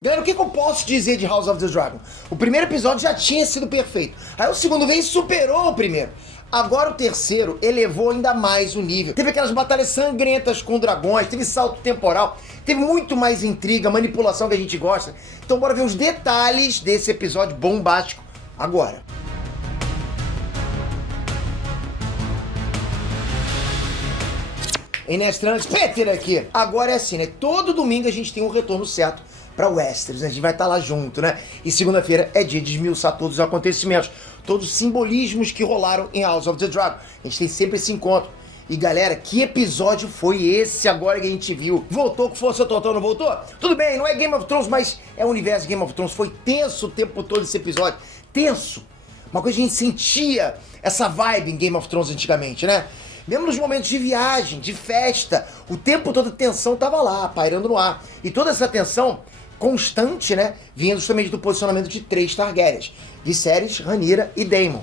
Galera, o que eu posso dizer de House of the Dragon? O primeiro episódio já tinha sido perfeito. Aí o segundo veio e superou o primeiro. Agora o terceiro elevou ainda mais o nível. Teve aquelas batalhas sangrentas com dragões, teve salto temporal, teve muito mais intriga, manipulação que a gente gosta. Então bora ver os detalhes desse episódio bombástico agora. Inestrantes, Peter aqui. Agora é assim, né? Todo domingo a gente tem um retorno certo pra Westeros, né? A gente vai estar lá junto, né? E segunda-feira é dia de esmiuçar todos os acontecimentos, todos os simbolismos que rolaram em House of the Dragon. A gente tem sempre esse encontro. E galera, que episódio foi esse agora que a gente viu? Voltou com força total, não voltou? Tudo bem, não é Game of Thrones, mas é o universo Game of Thrones. Foi tenso o tempo todo esse episódio. Tenso. Uma coisa que a gente sentia essa vibe em Game of Thrones antigamente, né? Mesmo nos momentos de viagem, de festa, o tempo todo a tensão tava lá, pairando no ar. E toda essa tensão constante, né, vinha justamente do posicionamento de 3 Targaryens: Viserys, Rhaenyra e Daemon.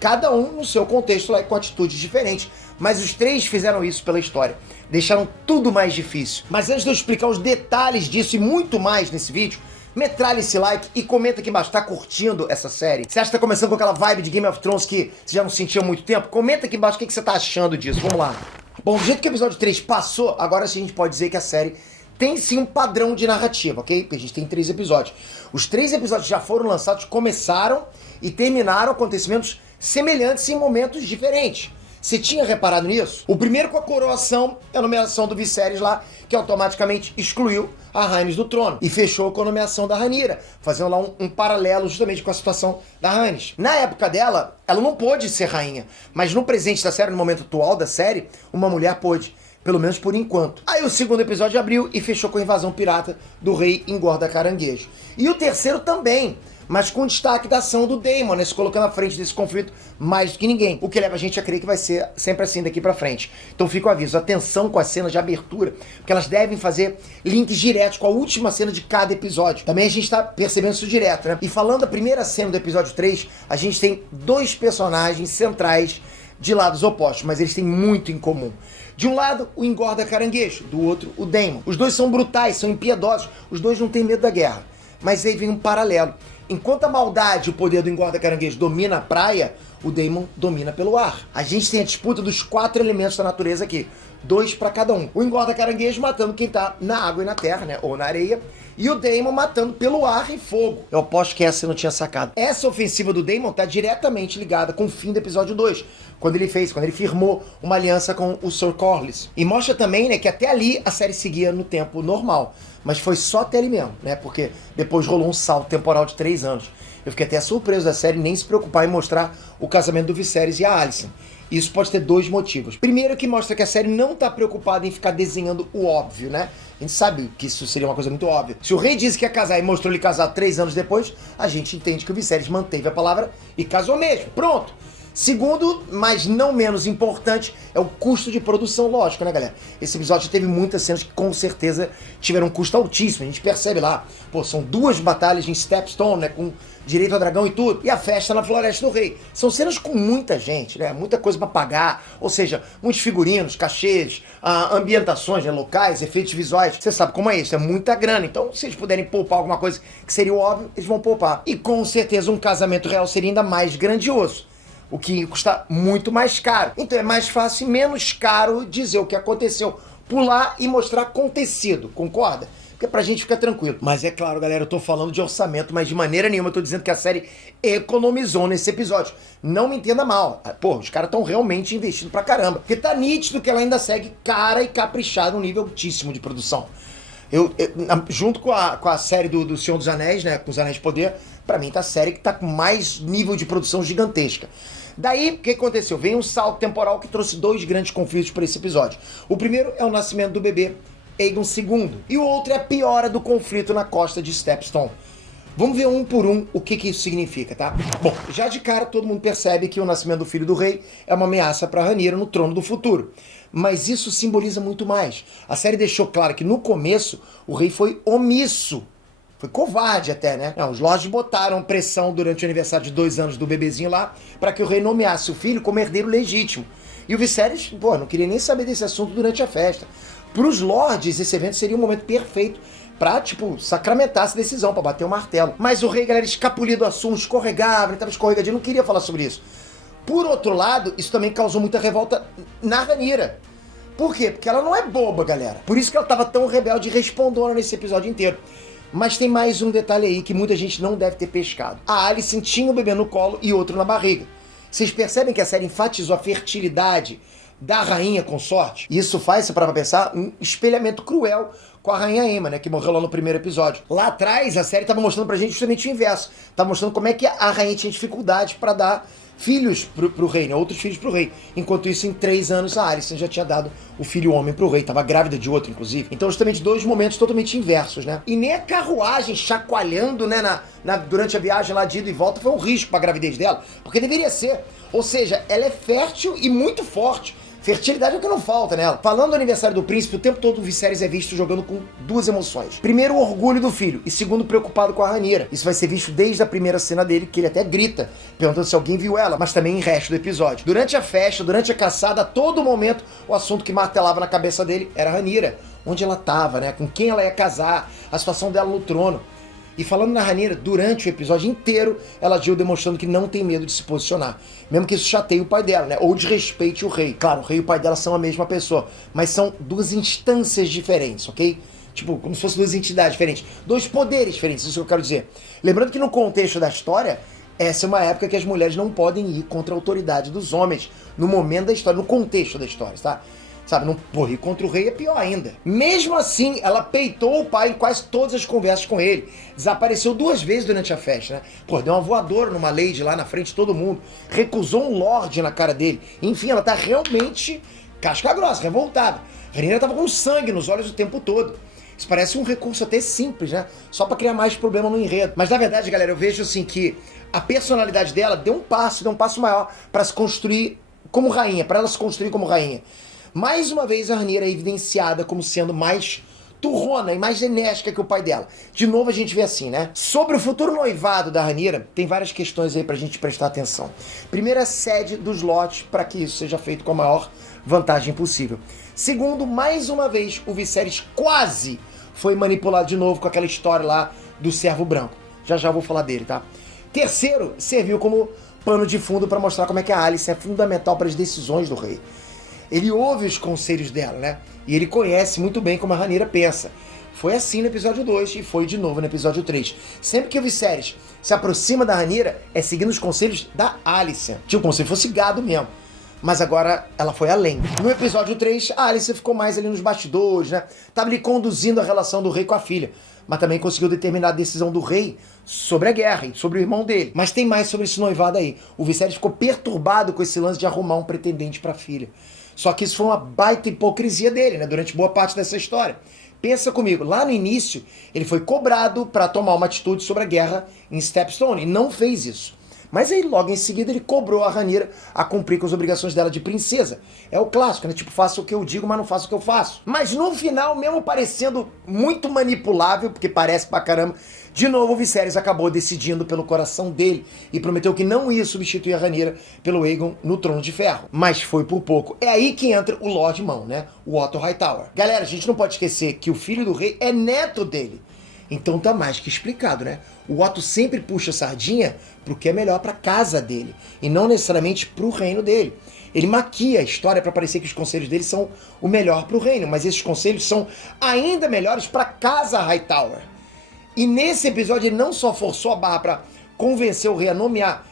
Cada um no seu contexto lá, com atitudes diferentes, mas os 3 fizeram isso pela história. Deixaram tudo mais difícil. Mas antes de eu explicar os detalhes disso e muito mais nesse vídeo, metralha esse like e comenta aqui embaixo, tá curtindo essa série? Você acha que tá começando com aquela vibe de Game of Thrones que você já não sentia há muito tempo? Comenta aqui embaixo o que você tá achando disso, vamos lá. Bom, do jeito que o episódio 3 passou, agora sim a gente pode dizer que a série tem sim um padrão de narrativa, ok? Porque a gente tem 3 episódios. Os 3 episódios já foram lançados, começaram e terminaram acontecimentos semelhantes em momentos diferentes. Você tinha reparado nisso? O primeiro com a coroação é a nomeação do Viserys lá, que automaticamente excluiu a Rhaenys do trono. E fechou com a nomeação da Rhaenyra, fazendo lá um paralelo justamente com a situação da Rhaenys. Na época dela, ela não pôde ser rainha, mas no presente da série, no momento atual da série, uma mulher pôde. Pelo menos por enquanto. Aí o segundo episódio abriu e fechou com a invasão pirata do rei Engorda Caranguejo. E o terceiro também, mas com destaque da ação do Daemon, né, se colocando à frente desse conflito mais do que ninguém. O que leva a gente a crer que vai ser sempre assim daqui pra frente. Então fica o aviso, atenção com as cenas de abertura, porque elas devem fazer links diretos com a última cena de cada episódio. Também a gente tá percebendo isso direto, né? E falando da primeira cena do episódio 3, a gente tem 2 personagens centrais de lados opostos, mas eles têm muito em comum. De um lado, o Engorda Caranguejo, do outro, o Daemon. Os dois são brutais, são impiedosos, os dois não têm medo da guerra. Mas aí vem um paralelo. Enquanto a maldade e o poder do Engorda Caranguejo domina a praia, o Daemon domina pelo ar. A gente tem a disputa dos 4 elementos da natureza aqui, 2 para cada um. O Engorda Caranguejo matando quem tá na água e na terra, né, ou na areia, e o Daemon matando pelo ar e fogo. Eu aposto que essa eu não tinha sacado. Essa ofensiva do Daemon tá diretamente ligada com o fim do episódio 2, quando ele firmou uma aliança com o Sir Corlys. E mostra também, né, que até ali a série seguia no tempo normal, mas foi só até ali mesmo, né, porque depois rolou um salto temporal de 3 anos. Eu fiquei até surpreso da série nem se preocupar em mostrar o casamento do Viserys e a Alicent. Isso pode ter 2 motivos. Primeiro, que mostra que a série não tá preocupada em ficar desenhando o óbvio, né? A gente sabe que isso seria uma coisa muito óbvia. Se o rei disse que ia casar e mostrou ele casado 3 anos depois, a gente entende que o Viserys manteve a palavra e casou mesmo. Pronto! Segundo, mas não menos importante, é o custo de produção, lógico, né, galera? Esse episódio teve muitas cenas que com certeza tiveram um custo altíssimo. A gente percebe lá, pô, são 2 batalhas em Stepstone, né, com direito ao dragão e tudo, e a festa na Floresta do Rei. São cenas com muita gente, né, muita coisa pra pagar, ou seja, muitos figurinos, cachês, ambientações, né, locais, efeitos visuais. Você sabe como é isso, é muita grana. Então, se eles puderem poupar alguma coisa que seria óbvio, eles vão poupar. E com certeza um casamento real seria ainda mais grandioso, o que custa muito mais caro. Então é mais fácil e menos caro dizer o que aconteceu, pular e mostrar acontecido, concorda? Porque pra gente ficar tranquilo. Mas é claro, galera, eu tô falando de orçamento, mas de maneira nenhuma eu tô dizendo que a série economizou nesse episódio. Não me entenda mal. Pô, os caras estão realmente investindo pra caramba. Porque tá nítido que ela ainda segue cara e caprichada, um nível altíssimo de produção. Junto com a série do Senhor dos Anéis, né, com os Anéis de Poder, pra mim tá a série que tá com mais nível de produção gigantesca. Daí, o que aconteceu? Veio um salto temporal que trouxe 2 grandes conflitos para esse episódio. O primeiro é o nascimento do bebê Aegon II, e o outro é a piora do conflito na costa de Stepstone. Vamos ver um por um o que isso significa, tá? Bom, já de cara todo mundo percebe que o nascimento do filho do rei é uma ameaça para Rhaenyra no trono do futuro. Mas isso simboliza muito mais. A série deixou claro que no começo o rei foi omisso. Foi covarde até, né? Não, os lords botaram pressão durante o aniversário de 2 anos do bebezinho lá para que o rei nomeasse o filho como herdeiro legítimo. E o Viserys, pô, não queria nem saber desse assunto durante a festa. Para os lords, esse evento seria um momento perfeito pra, tipo, sacramentar essa decisão, pra bater o martelo. Mas o rei, galera, escapulia do assunto, escorregava, ele tava escorregadinho, não queria falar sobre isso. Por outro lado, isso também causou muita revolta na Rhaenyra. Por quê? Porque ela não é boba, galera. Por isso que ela tava tão rebelde e respondona nesse episódio inteiro. Mas tem mais um detalhe aí que muita gente não deve ter pescado. A Alicent tinha um bebê no colo e outro na barriga. Vocês percebem que a série enfatizou a fertilidade da rainha consorte? E isso faz, se parar pra pensar, um espelhamento cruel com a rainha Aemma, né, que morreu lá no primeiro episódio. Lá atrás, a série tava mostrando pra gente justamente o inverso. Tava mostrando como é que a rainha tinha dificuldade pra dar filhos pro rei, né? Outros filhos pro rei. Enquanto isso, em 3 anos, a Alicent já tinha dado o filho homem pro rei. Tava grávida de outro, inclusive. Então, justamente, 2 momentos totalmente inversos, né? E nem a carruagem chacoalhando, né, durante a viagem lá de ida e volta foi um risco pra gravidez dela, porque deveria ser. Ou seja, ela é fértil e muito forte. Fertilidade é o que não falta nela. Falando do aniversário do príncipe, o tempo todo o Viserys é visto jogando com 2 emoções. Primeiro, o orgulho do filho. E segundo, preocupado com a Rhaenyra. Isso vai ser visto desde a primeira cena dele, que ele até grita, perguntando se alguém viu ela, mas também em resto do episódio. Durante a festa, durante a caçada, a todo momento, o assunto que martelava na cabeça dele era a Rhaenyra. Onde ela tava, né? Com quem ela ia casar, a situação dela no trono. E falando na Rhaenyra, durante o episódio inteiro, ela agiu demonstrando que não tem medo de se posicionar. Mesmo que isso chateie o pai dela, né? Ou desrespeite o rei. Claro, o rei e o pai dela são a mesma pessoa, mas são 2 instâncias diferentes, ok? Tipo, como se fossem 2 entidades diferentes. 2 poderes diferentes, isso que eu quero dizer. Lembrando que no contexto da história, essa é uma época que as mulheres não podem ir contra a autoridade dos homens. No momento da história, no contexto da história, tá? Sabe, não, porra, e contra o rei é pior ainda. Mesmo assim, ela peitou o pai em quase todas as conversas com ele. Desapareceu 2 vezes durante a festa, né? Pô, deu uma voadora numa lady lá na frente de todo mundo. Recusou um lorde na cara dele. Enfim, ela tá realmente casca grossa, revoltada. A Rhaenyra tava com sangue nos olhos o tempo todo. Isso parece um recurso até simples, né? Só pra criar mais problema no enredo. Mas na verdade, galera, eu vejo assim que a personalidade dela deu um passo maior pra se construir como rainha, pra ela se construir como rainha. Mais uma vez, a Rhaenyra é evidenciada como sendo mais turrona e mais enérgica que o pai dela. De novo, a gente vê assim, né? Sobre o futuro noivado da Rhaenyra, tem várias questões aí pra gente prestar atenção. Primeiro, a sede dos lotes, para que isso seja feito com a maior vantagem possível. Segundo, mais uma vez, o Viserys quase foi manipulado de novo com aquela história lá do servo branco. Já já vou falar dele, tá? Terceiro, serviu como pano de fundo para mostrar como é que a Alicent é fundamental para as decisões do rei. Ele ouve os conselhos dela, né? E ele conhece muito bem como a Rhaenyra pensa. Foi assim no episódio 2 e foi de novo no episódio 3. Sempre que o Viserys se aproxima da Rhaenyra, é seguindo os conselhos da Alicent. Tipo, como se fosse gado mesmo. Mas agora ela foi além. No episódio 3, a Alicent ficou mais ali nos bastidores, né? Tava ali conduzindo a relação do rei com a filha. Mas também conseguiu determinar a decisão do rei sobre a guerra e sobre o irmão dele. Mas tem mais sobre esse noivado aí. O Viserys ficou perturbado com esse lance de arrumar um pretendente pra filha. Só que isso foi uma baita hipocrisia dele, né? Durante boa parte dessa história. Pensa comigo, lá no início, ele foi cobrado para tomar uma atitude sobre a guerra em Stepstone e não fez isso. Mas aí, logo em seguida, ele cobrou a Rhaenyra a cumprir com as obrigações dela de princesa. É o clássico, né? Tipo, faça o que eu digo, mas não faça o que eu faço. Mas no final, mesmo parecendo muito manipulável, porque parece pra caramba, de novo o Viserys acabou decidindo pelo coração dele e prometeu que não ia substituir a Rhaenyra pelo Aegon no Trono de Ferro. Mas foi por pouco. É aí que entra o Lorde Mão, né? O Otto Hightower. Galera, a gente não pode esquecer que o filho do rei é neto dele. Então tá mais que explicado, né? O Otto sempre puxa a sardinha pro que é melhor pra casa dele, e não necessariamente pro reino dele. Ele maquia a história pra parecer que os conselhos dele são o melhor pro reino, mas esses conselhos são ainda melhores pra casa Hightower. E nesse episódio ele não só forçou a barra pra convencer o rei a nomear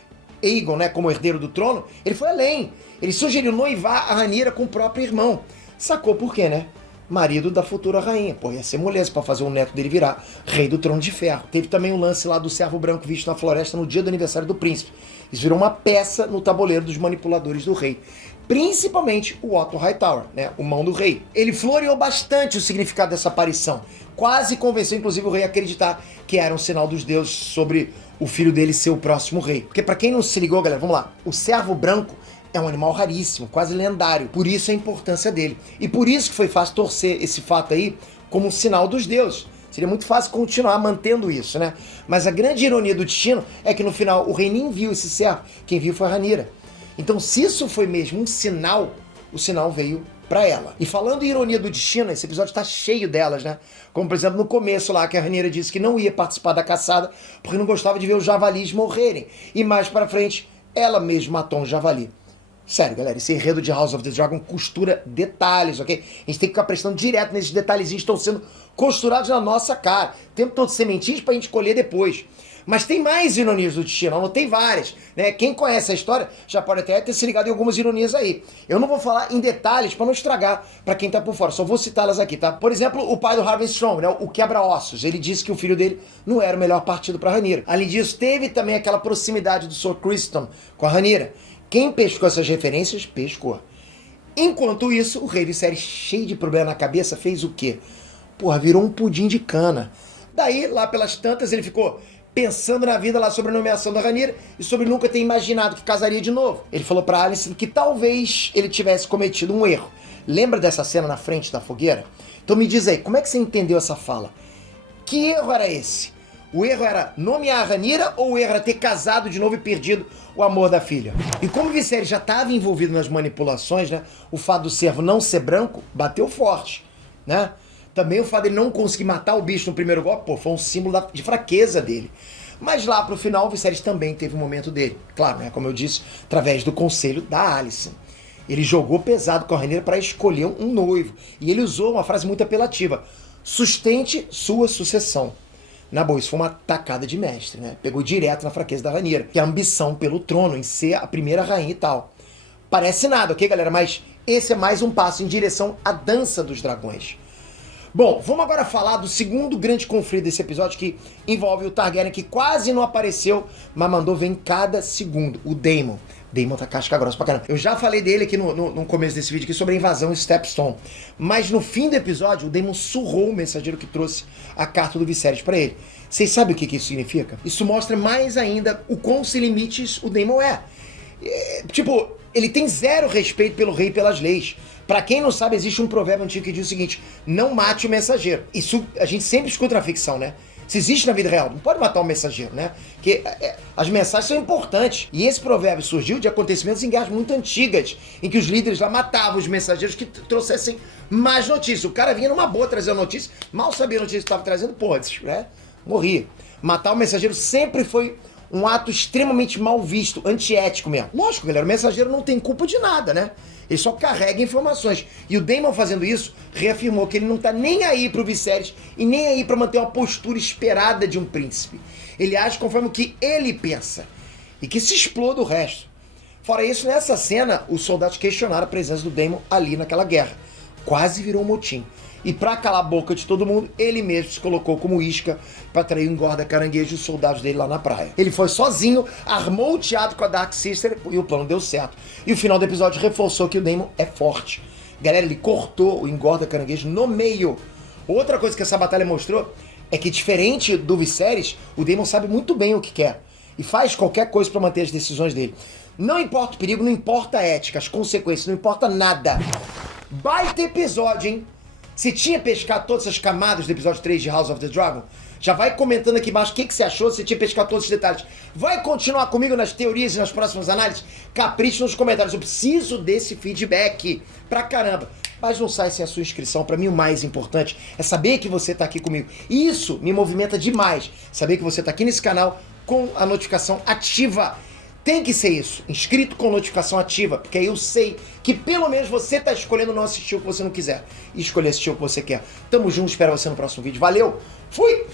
Aegon, né, como herdeiro do trono, ele foi além. Ele sugeriu noivar a Rhaenyra com o próprio irmão. Sacou por quê, né? Marido da futura rainha. Pô, ia ser moleza pra fazer o neto dele virar rei do Trono de Ferro. Teve também o lance lá do servo branco visto na floresta no dia do aniversário do príncipe. Isso virou uma peça no tabuleiro dos manipuladores do rei. Principalmente o Otto Hightower, né, o mão do rei. Ele floreou bastante o significado dessa aparição. Quase convenceu, inclusive, o rei a acreditar que era um sinal dos deuses sobre o filho dele ser o próximo rei. Porque pra quem não se ligou, galera, vamos lá. O servo branco é um animal raríssimo, quase lendário. Por isso a importância dele. E por isso que foi fácil torcer esse fato aí como um sinal dos deuses. Seria muito fácil continuar mantendo isso, né? Mas a grande ironia do destino é que no final o rei nem viu esse servo. Quem viu foi a Rhaenyra. Então, se isso foi mesmo um sinal, o sinal veio pra ela. E falando em ironia do destino, esse episódio tá cheio delas, né? Como, por exemplo, no começo lá, que a Rhaenyra disse que não ia participar da caçada porque não gostava de ver os javalis morrerem. E mais pra frente, ela mesma matou um javali. Sério, galera, esse enredo de House of the Dragon costura detalhes, ok? A gente tem que ficar prestando direto nesses detalhezinhos que estão sendo costurados na nossa cara. O tempo todo sementinhos pra gente colher depois. Mas tem mais ironias do destino, anotei várias, né? Quem conhece a história já pode até ter se ligado em algumas ironias aí. Eu não vou falar em detalhes pra não estragar pra quem tá por fora, só vou citá-las aqui, tá? Por exemplo, o pai do Harvey Strong, né? O quebra-ossos, ele disse que o filho dele não era o melhor partido pra Rhaenyra. Além disso, teve também aquela proximidade do Sir Criston com a Rhaenyra. Quem pescou essas referências, pescou. Enquanto isso, o rei Viserys, cheio de problema na cabeça, fez o quê? Porra, virou um pudim de cana. Daí, lá pelas tantas, ele ficou pensando na vida lá sobre a nomeação da Rhaenyra e sobre nunca ter imaginado que casaria de novo. Ele falou pra Alicent que talvez ele tivesse cometido um erro. Lembra dessa cena na frente da fogueira? Então me diz aí, como é que você entendeu essa fala? Que erro era esse? O erro era nomear a Rhaenyra ou o erro era ter casado de novo e perdido o amor da filha? E como o Viserys já estava envolvido nas manipulações, né? O fato do servo não ser branco bateu forte, né? Também o fato dele não conseguir matar o bicho no primeiro golpe, pô, foi um símbolo de fraqueza dele. Mas lá pro final, o Viserys também teve um momento dele. Claro, né? Como eu disse, através do conselho da Alicent. Ele jogou pesado com a Rhaenyra para escolher um noivo. E ele usou uma frase muito apelativa. Sustente sua sucessão. Na boa, isso foi uma tacada de mestre, né? Pegou direto na fraqueza da Rhaenyra, que é a ambição pelo trono, em ser a primeira rainha e tal. Parece nada, ok, galera? Mas esse é mais um passo em direção à dança dos dragões. Bom, vamos agora falar do segundo grande conflito desse episódio, que envolve o Targaryen, que quase não apareceu, mas mandou ver em cada segundo, o Daemon. Daemon tá casca grossa pra caramba. Eu já falei dele aqui no começo desse vídeo aqui sobre a invasão em Stepstone. Mas no fim do episódio, o Daemon surrou o mensageiro que trouxe a carta do Viserys pra ele. Vocês sabem o que isso significa? Isso mostra mais ainda o quão sem limites o Daemon é. Tipo, ele tem zero respeito pelo rei e pelas leis. Pra quem não sabe, existe um provérbio antigo que diz o seguinte: não mate o mensageiro. Isso a gente sempre escuta na ficção, né? Se existe na vida real, não pode matar um mensageiro, né? Porque as mensagens são importantes. E esse provérbio surgiu de acontecimentos em guerras muito antigas, em que os líderes lá matavam os mensageiros que trouxessem mais notícias. O cara vinha numa boa trazer a notícia, mal sabia a notícia que estava trazendo, pô, né? Morria. Matar o mensageiro sempre foi um ato extremamente mal visto, antiético mesmo. Lógico, galera, o mensageiro não tem culpa de nada, né? Ele só carrega informações. E o Daemon fazendo isso, reafirmou que ele não tá nem aí pro Viserys e nem aí pra manter uma postura esperada de um príncipe. Ele age conforme o que ele pensa. E que se exploda o resto. Fora isso, nessa cena, os soldados questionaram a presença do Daemon ali naquela guerra. Quase virou um motim. E pra calar a boca de todo mundo, ele mesmo se colocou como isca pra atrair o engorda caranguejo e os soldados dele lá na praia. Ele foi sozinho, armou o teatro com a Dark Sister e o plano deu certo. E o final do episódio reforçou que o Daemon é forte. Galera, ele cortou o engorda caranguejo no meio. Outra coisa que essa batalha mostrou é que, diferente do Viserys, o Daemon sabe muito bem o que quer. E faz qualquer coisa pra manter as decisões dele. Não importa o perigo, não importa a ética, as consequências, não importa nada. Baita episódio, hein? Você tinha pescado todas as camadas do episódio 3 de House of the Dragon? Já vai comentando aqui embaixo o que você achou, se tinha pescado todos os detalhes. Vai continuar comigo nas teorias e nas próximas análises? Capriche nos comentários, eu preciso desse feedback pra caramba. Mas não sai sem a sua inscrição, pra mim o mais importante é saber que você tá aqui comigo. Isso me movimenta demais, saber que você tá aqui nesse canal com a notificação ativa. Tem que ser isso, inscrito com notificação ativa, porque aí eu sei que pelo menos você tá escolhendo não assistir o que você não quiser e escolher assistir o que você quer. Tamo junto, espero você no próximo vídeo. Valeu, fui!